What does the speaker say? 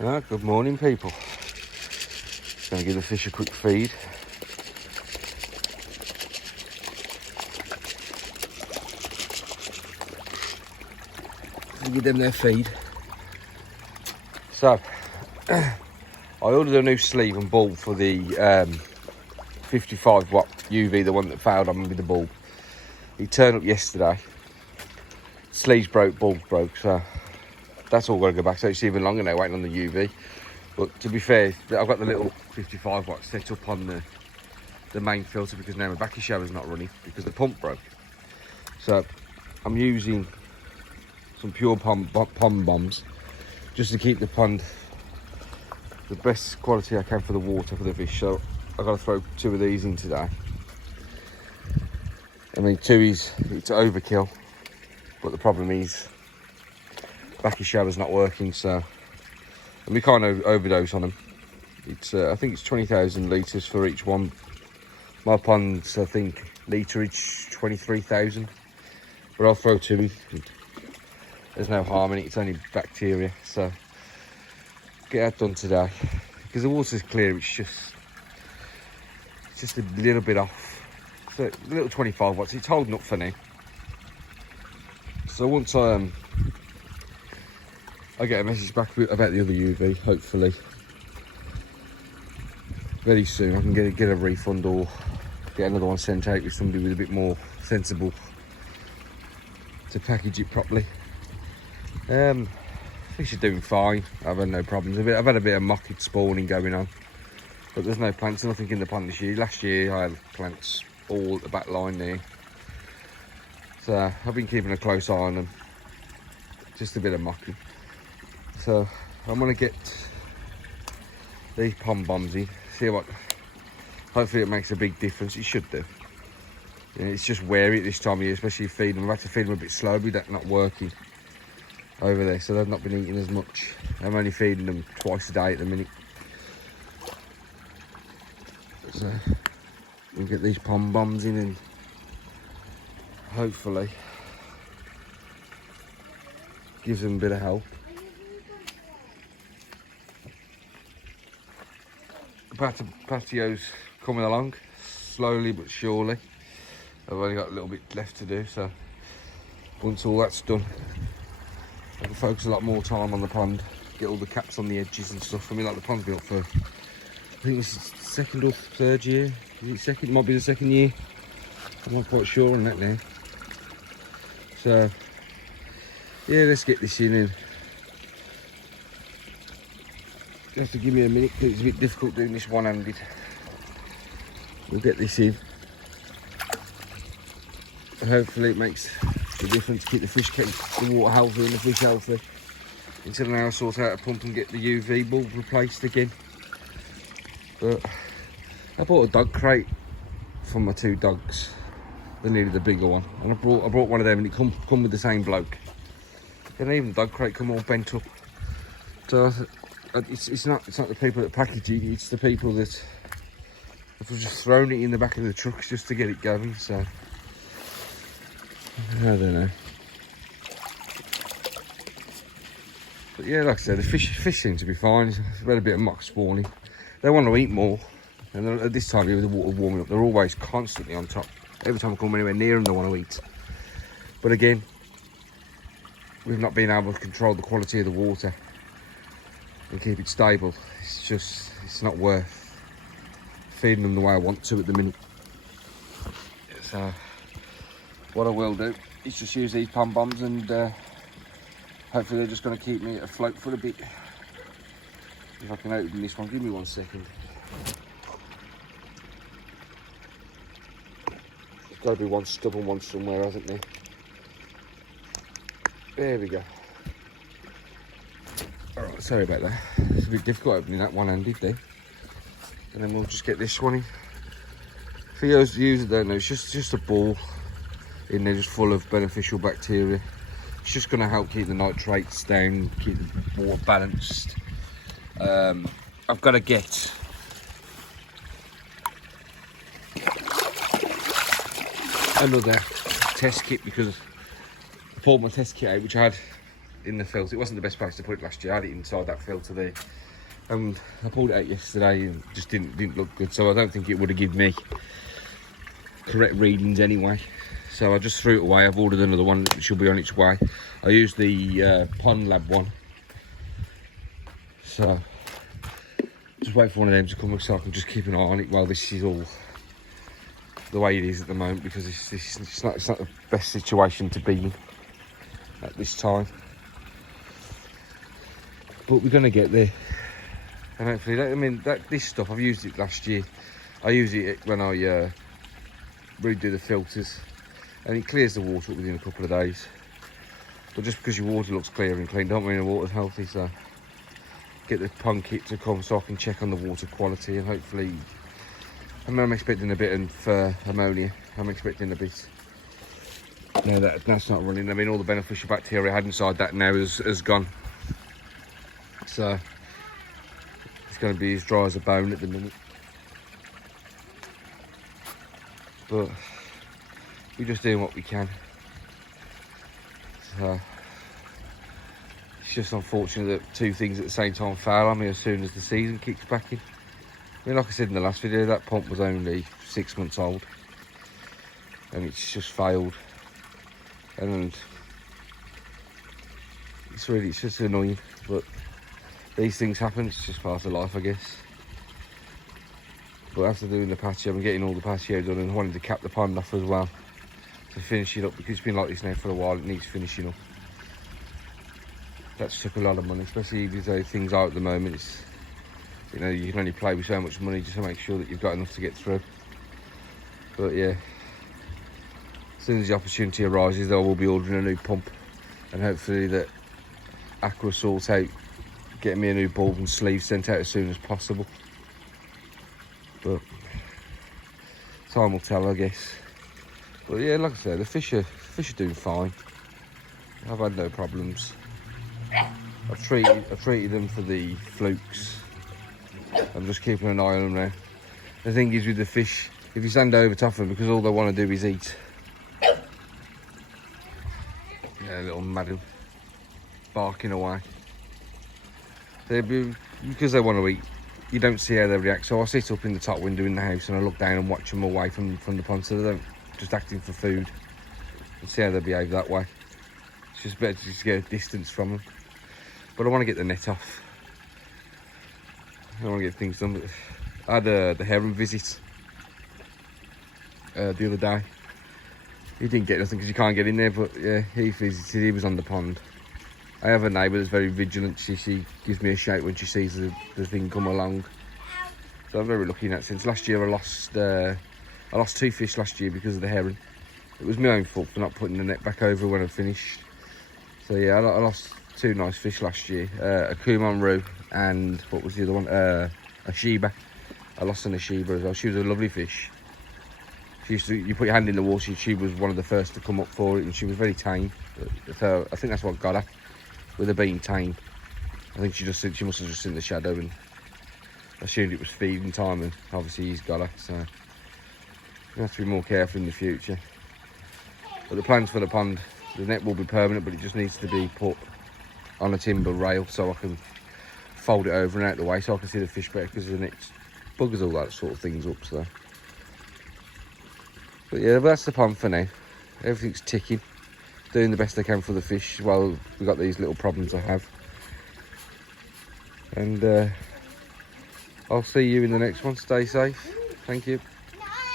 Good morning, people. Gonna give the fish a quick feed. Give them their feed. So, I ordered a new sleeve and bulb for the 55 watt UV, the one that failed on me with the bulb. It turned up yesterday. Sleeves broke, bulb broke, so that's all got to go back. So it's even longer now waiting on the UV. But to be fair, I've got the little 55 watt set up on the main filter because now my backy shower's not running because the pump broke. So I'm using some pure pond bombs just to keep the pond the best quality I can for the water for the fish. So I've got to throw 2 of these in today. I mean, 2 it's overkill, but the problem is backy shower's not working, so and we can't overdose on them. It's I think it's 20,000 litres for each one. My pond's I think litrage 23,000, but I'll throw 2 in. There's no harm in it, it's only bacteria, so get that done today because the water's clear. It's just a little bit off, so a little 25 watts. It's holding up for now. So once I get a message back about the other UV, hopefully very soon I can get a refund or get another one sent out with somebody with a bit more sensible to package it properly. Fish are doing fine. I've had no problems. I've had a bit of mocked spawning going on, but there's no plants, nothing in the pond this year. Last year I had plants all at the back line there, so I've been keeping a close eye on them. Just a bit of mocking. So I'm gonna get these pond bombs in, see what, hopefully it makes a big difference. It should do. You know, it's just wary at this time of year, especially feeding them. I've had to feed them a bit slow with that not working over there, so they've not been eating as much. I'm only feeding them twice a day at the minute. So we'll get these pond bombs in and hopefully gives them a bit of help. The patio's coming along slowly but surely. I've only got a little bit left to do, so once all that's done I can focus a lot more time on the pond, get all the caps on the edges and stuff. I mean, like, the pond's built for, I think this is 2nd or 3rd year. Is it second? It might be the 2nd year. I'm not quite sure on that now. So yeah, let's get this in. And you have to give me a minute because it's a bit difficult doing this one-handed. We'll get this in. Hopefully it makes the difference, keep the fish, keep the water healthy and the fish healthy. Until now I sort out a pump and get the UV bulb replaced again. But I bought a dog crate for my 2 dogs. They needed a bigger one, and I brought one of them, and it come with the same bloke. And even the dog crate come all bent up. So it's not the people that package it, it's the people that have just thrown it in the back of the trucks just to get it going. So I don't know. But yeah, like I said, the fish seem to be fine. I've had a bit of mock spawning. They want to eat more, and at this time of year with the water warming up, they're always constantly on top. Every time I come anywhere near them, they want to eat. But again, we've not been able to control the quality of the water and keep it stable. It's not worth feeding them the way I want to at the minute. So what I will do is just use these pond bombs, and hopefully they're just going to keep me afloat for a bit. If I can open this one, give me 1 second. There's got to be one stubborn one somewhere, hasn't there? There we go. Alright, sorry about that. It's a bit difficult opening that one-handed there. And then we'll just get this one in. For those users that don't know, it's just a ball in there, just full of beneficial bacteria. It's just going to help keep the nitrates down, keep the water balanced. I've got to get another test kit because I pulled my test kit out, which I had in the filter. It wasn't the best place to put it last year. I had it inside that filter there. And I pulled it out yesterday and just didn't look good. So I don't think it would have given me correct readings anyway. So I just threw it away. I've ordered another one that should be on its way. I used the Pond Lab one. So just wait for one of them to come so I can just keep an eye on it while this is all the way it is at the moment, because it's not the best situation to be in at this time. But we're going to get there. And hopefully, this stuff, I've used it last year. I use it when I redo the filters, and it clears the water up within a couple of days. But just because your water looks clear and clean, don't mean the water's healthy. So get the pond kit to come so I can check on the water quality, and hopefully, I'm expecting a bit of ammonia. I'm expecting a bit. No, that's not running. I mean, all the beneficial bacteria I had inside that now has gone. So it's going to be as dry as a bone at the minute. But we're just doing what we can. So it's just unfortunate that two things at the same time fail on me as soon as the season kicks back in. I mean, like I said in the last video, that pump was only 6 months old and it's just failed. And it's just annoying, but these things happen. It's just part of life, I guess. But after doing the patio, I'm getting all the patio done and wanting to cap the pond off as well to finish it up, because it's been like this now for a while. It needs finishing up. That's took a lot of money, especially with those things out at the moment. It's, you know, you can only play with so much money just to make sure that you've got enough to get through. But yeah, as soon as the opportunity arises, I will be ordering a new pump, and hopefully that Aqua sort out getting me a new bulb and sleeve sent out as soon as possible. But time will tell, I guess. But yeah, like I said, the fish are doing fine. I've had no problems. I've treated them for the flukes. I'm just keeping an eye on them now. The thing is with the fish, if you stand over top of them, because all they want to do is eat. Yeah, little madam barking away. Because they want to eat, you don't see how they react. So I sit up in the top window in the house and I look down and watch them away from the pond, so they don't just acting for food, and see how they behave that way. It's just better to just get a distance from them. But I want to get the net off. I want to get things done. But I had the heron visit the other day. He didn't get nothing because you can't get in there, but yeah, he visited. He was on the pond. I have a neighbour that's very vigilant. She gives me a shout when she sees the thing come along. So I'm very lucky in that sense. Last year I lost 2 fish last year because of the heron. It was my own fault for not putting the net back over when I finished. So yeah, I lost 2 nice fish last year. A Kumonru and what was the other one? A Sheba. I lost an Sheba as well. She was a lovely fish. You put your hand in the water, she was one of the first to come up for it, and she was very tame. So I think that's what got her. With her being tame, I think she must have just seen the shadow and assumed it was feeding time, and obviously he's got her, so you have to be more careful in the future. But the plans for the pond, the net will be permanent, but it just needs to be put on a timber rail so I can fold it over and out the way so I can see the fish better, because the net buggers all that sort of things up. So, but yeah, that's the pond for now. Everything's ticking. Doing the best I can for the fish while we've got these little problems I have. And I'll see you in the next one. Stay safe. Thank you.